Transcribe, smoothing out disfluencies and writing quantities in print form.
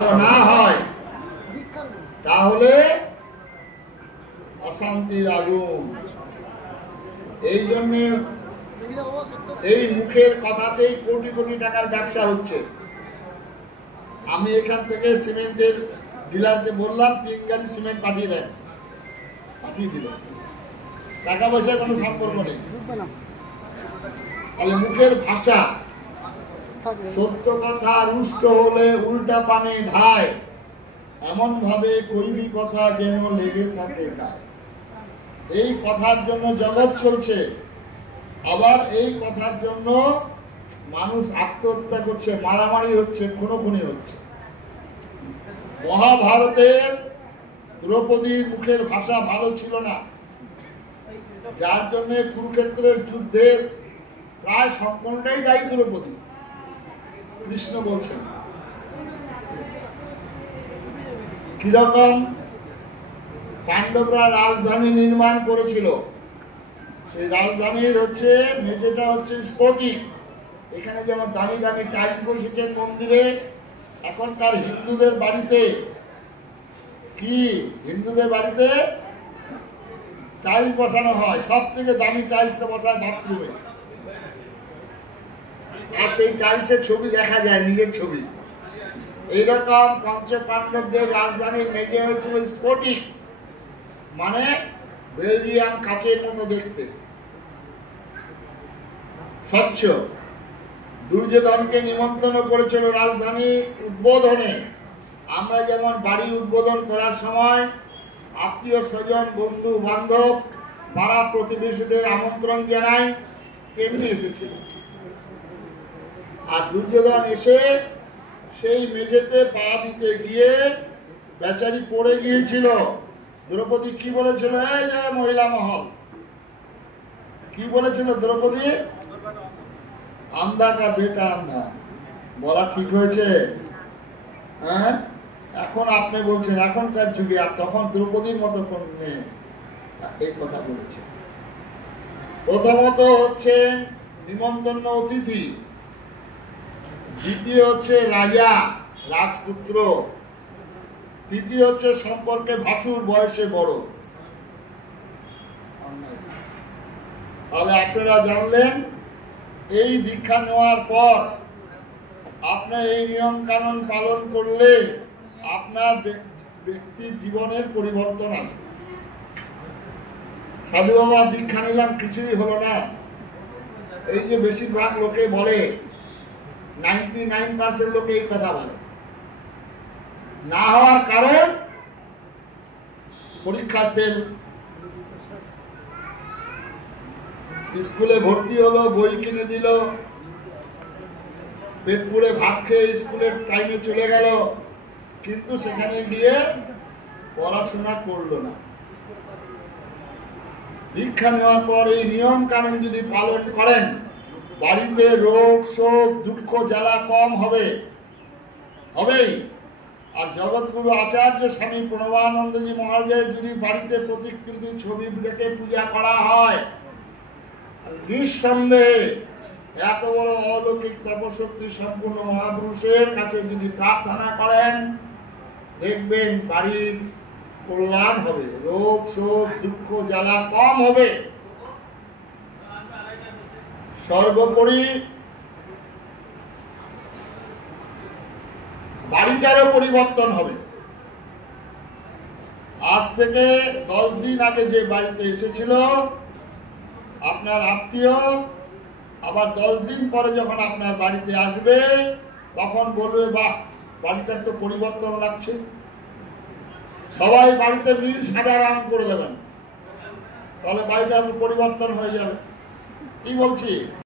না হয় তাহলে অশান্তির আগুন। এই জন্য এই মুখের কথাতেই কোটি কোটি টাকার ব্যবসা হচ্ছে। আমি এখান থেকে সিমেন্টের ডিলারকে বললাম 3 গাড়ি সিমেন্ট পাঠিয়ে দেন, পাঠিয়ে দিল। টাকা পয়সার কোনো সম্পর্ক নেই। তাহলে মুখের ভাষা, সত্য কথা রুষ্ট হলে উল্টা পানে ঢায়, এমন ভাবে কইবি কথা যেন লেগে থাকে গায়ে। এই কথার জন্য জগৎ চলছে, আবার এই কথার জন্য মানুষ আত্মহত্যা করছে, মারামারি হচ্ছে, খুনোখুনি হচ্ছে। মহাভারতের দ্রৌপদীর মুখের ভাষা ভালো ছিল না, যার জন্য কুরুক্ষেত্রের যুদ্ধের প্রায় সম্পূর্ণটাই দায়ী দ্রৌপদী। কৃষ্ণ বলছেন কিরকম পাণ্ডবরা রাজধানী নির্মাণ করেছিল। সেই রাজধানীর হচ্ছে মেঝেটা হচ্ছে স্ফটিক। এখানে যেমন দামি দামি টাইলস বসেছেন মন্দিরে, এখনকার হিন্দুদের বাড়িতে কি হিন্দুদের বাড়িতে টাইলস বসানো হয়, সব থেকে দামি টাইলস বসায় বাথরুমে। আর সেই টাইলসের ছবি দেখা যায়, নিজের ছবি। এইরকম পঞ্চ পাণ্ডবদের রাজধানীর মেঝে হয়েছিল স্ফটিক, মানে বেলজিয়াম কাচের মতো দেখতে, স্বচ্ছ। দুর্যোধনকে নিমন্ত্রণ করেছিল রাজধানী উদ্বোধনে। আমরা যেমন বাড়ি উদ্বোধন করার সময় আত্মীয় স্বজন, বন্ধু বান্ধব, পাড়া প্রতিবেশীদের আমন্ত্রণ জানাই, তেমনি এসেছিল। আর দুর্যোধন এসে সেই মেঝেতে পা দিতে গিয়ে বেচারি পড়ে গিয়েছিল। দ্রৌপদী কি বলেছিল? এই যে মহিলা মহল, কি বলেছিল দ্রৌপদী? আন্ধা কা বেটা আন্ধা। বলা ঠিক হয়েছে? হ্যাঁ, এখন আপনি বলছেন এখনকার যুগে, আর তখন দ্রৌপদীর মতো কোন মেয়ে এই কথা বলেছে। প্রথমত হচ্ছে নিমন্ত্রণ অতিথি, দ্বিতীয় হচ্ছে রাজা রাজপুত্র, তৃতীয় হচ্ছে সম্পর্কে ভাসুর বয়সে বড়। তাহলে আপনারা জানলেন, এই দীক্ষা নেওয়ার পর আপনার এই নিয়ম কানুন পালন করলে আপনার ব্যক্তির জীবনের পরিবর্তন আসবে। সাধু বাবা দীক্ষা নিলাম, কিছুই হলো না। এই যে বেশিরভাগ লোকে বলে, 99% লোকে এই কথা বলে। না হওয়ার কারণ পরীক্ষা ফেল, স্কুলে ভর্তি হলো, বই কিনে দিল, পেট পুড়ে ভাত খেয়ে স্কুলের টাইমে চলে গেল, কিন্তু সেখানে গিয়ে পড়াশোনা করলো না। দীক্ষা নেওয়ার পর এই নিয়ম কানুন যদি পালন করেন, বাড়িতে রোগ শোক দুঃখ জ্বালা কম হবেই। আর জগৎগুরু আচার্য স্বামী প্রণবানন্দজি মহারাজের যদি বাড়িতে প্রতিকৃতি ছবি দেখে পূজা করা হয়, নিঃসন্দেহে এত বড় অলৌকিক তপশক্তি সম্পূর্ণ মহাপুরুষের কাছে যদি প্রার্থনা করেন, দেখবেন বাড়ির কল্যাণ হবে, রোগ শোক দুঃখ জ্বালা কম হবে। সর্বোপরি বাড়িটারও পরিবর্তন হবে। আজ থেকে 10 দিন আগে যে বাড়িতে এসেছিল আপনার আত্মীয়, আবার 10 দিন পরে যখন আপনার বাড়িতে আসবে, তখন বলবে, বাহ, বাড়িটার তো পরিবর্তন লাগছে। সবাই বাড়িতে নীল সাদা রং করে দেবেন, তাহলে বাড়িটার পরিবর্তন হয়ে যাবে। কি বলছি?